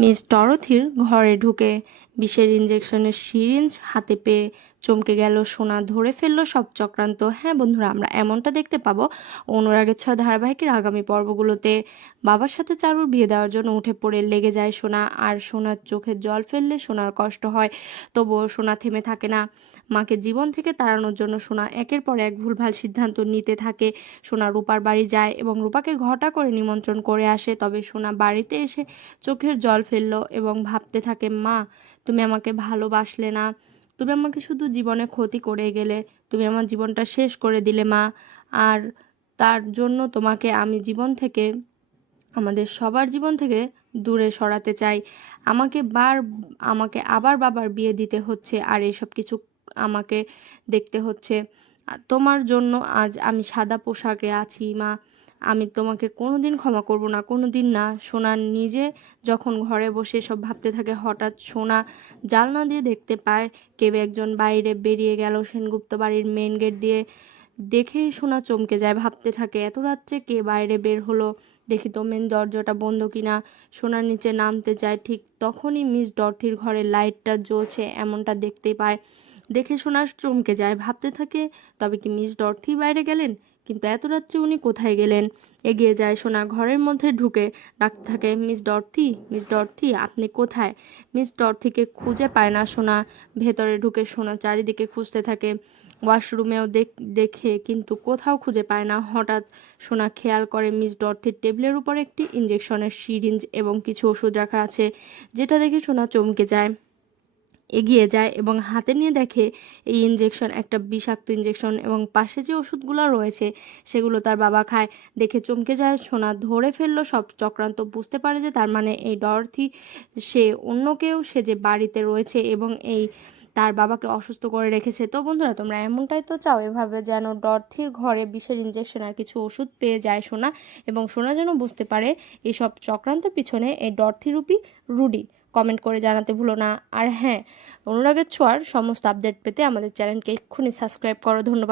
Miss ডরোথির ঘরে ঢুকে বিষের ইঞ্জেকশনের সিরিঞ্জ হাতে পেয়ে চমকে গেল সোনা। ধরে ফেললো সব চক্রান্ত। হ্যাঁ বন্ধুরা, আমরা এমনটা দেখতে পাবো অনুরাগের ছোঁয়া ধারাবাহিকের আগামী পর্বগুলোতে। বাবার সাথে চারুর বিয়ে দেওয়ার জন্য উঠে পড়ে লেগে যায় সোনা, আর সোনার চোখে জল ফেললে সোনার কষ্ট হয়, তবুও সোনা থেমে থাকে না। মাকে জীবন থেকে তাড়ানোর জন্য সোনা একের পর এক ভুলভাল সিদ্ধান্ত নিতে থাকে। সোনা রূপার বাড়ি যায় এবং রূপাকে ঘটা করে নিমন্ত্রণ করে আসে। তবে সোনা বাড়িতে এসে চোখের জল ফেললো এবং ভাবতে থাকে, মা তুমি আমাকে ভালোবাসলে না, তুমি আমাকে শুধু জীবনে ক্ষতি করে গেলে, তুমি আমার জীবনটা শেষ করে দিলে মা। আর তার জন্য তোমাকে আমি জীবন থেকে, আমাদের সবার জীবন থেকে দূরে সরাতে চাই। আমাকে আমাকে আবার বাবার বিয়ে দিতে হচ্ছে, আর এসব কিছু আমাকে দেখতে হচ্ছে। তোমার জন্য আজ আমি সাদা পোশাকে আছি মা। আমি তোমাকে কোনোদিন ক্ষমা করব না, কোনোদিন না। সোনা নিজে যখন ঘরে বসে সব ভাবতে থাকে, হঠাৎ সোনা জানলা দিয়ে দেখতে পায় কেউ একজন বাইরে বেরিয়ে গেল সেনগুপ্ত বাড়ির মেন গেট দিয়ে। দেখেই সোনা চমকে যায়, ভাবতে থাকে এত রাত্রে কে বাইরে বের হলো, দেখি তো মেন দরজাটা বন্ধ কিনা। সোনার নিচে নামতে যায়, ঠিক তখনই মিস ডরথির ঘরের লাইটটা জ্বলছে এমনটা দেখতে পায়। দেখে সোনা চমকে যায়, ভাবতে থাকে তবে কি মিস ডরথি বাইরে গেলেন, কিন্তু এত রাত্রে উনি কোথায় গেলেন। এগিয়ে যায় সোনা, ঘরের মধ্যে ঢুকে ডাকতে থাকে, মিস ডরথি, মিস ডরথি আপনি কোথায়। মিস ডরথিকে খুঁজে পায় না সোনা। ভেতরে ঢুকে সোনা চারিদিকে খুঁজতে থাকে, ওয়াশরুমেও দেখে কিন্তু কোথাও খুঁজে পায় না। হঠাৎ সোনা খেয়াল করে মিস ডরথির টেবিলের উপর একটি ইঞ্জেকশনের সিরিঞ্জ এবং কিছু ওষুধ রাখা আছে, যেটা দেখে সোনা চমকে যায়। এগিয়ে যায় এবং হাতে নিয়ে দেখে এই ইঞ্জেকশন একটা বিষাক্ত ইঞ্জেকশন, এবং পাশে যে ওষুধগুলো রয়েছে সেগুলো তার বাবা খায়। দেখে চমকে যায় সোনা, ধরে ফেললো সব চক্রান্ত। বুঝতে পারে যে তার মানে এই ডরথি সে অন্য কেউ, সে যে বাড়িতে রয়েছে এবং এই তার বাবাকে অসুস্থ করে রেখেছে। তো বন্ধুরা, তোমরা এমনটাই তো চাও, এভাবে যেন ডরথির ঘরে বিষের ইঞ্জেকশন আর কিছু ওষুধ পেয়ে যায় সোনা, এবং সোনা যেন বুঝতে পারে এইসব চক্রান্তের পিছনে এই ডরথিরূপী রুডি। কমেন্ট করে জানাতে ভুলো না। আর হ্যাঁ, অনুরাগের ছোঁয়ার সমস্ত আপডেট পেতে আমাদের চ্যানেলকে এক্ষুনি সাবস্ক্রাইব করো। ধন্যবাদ।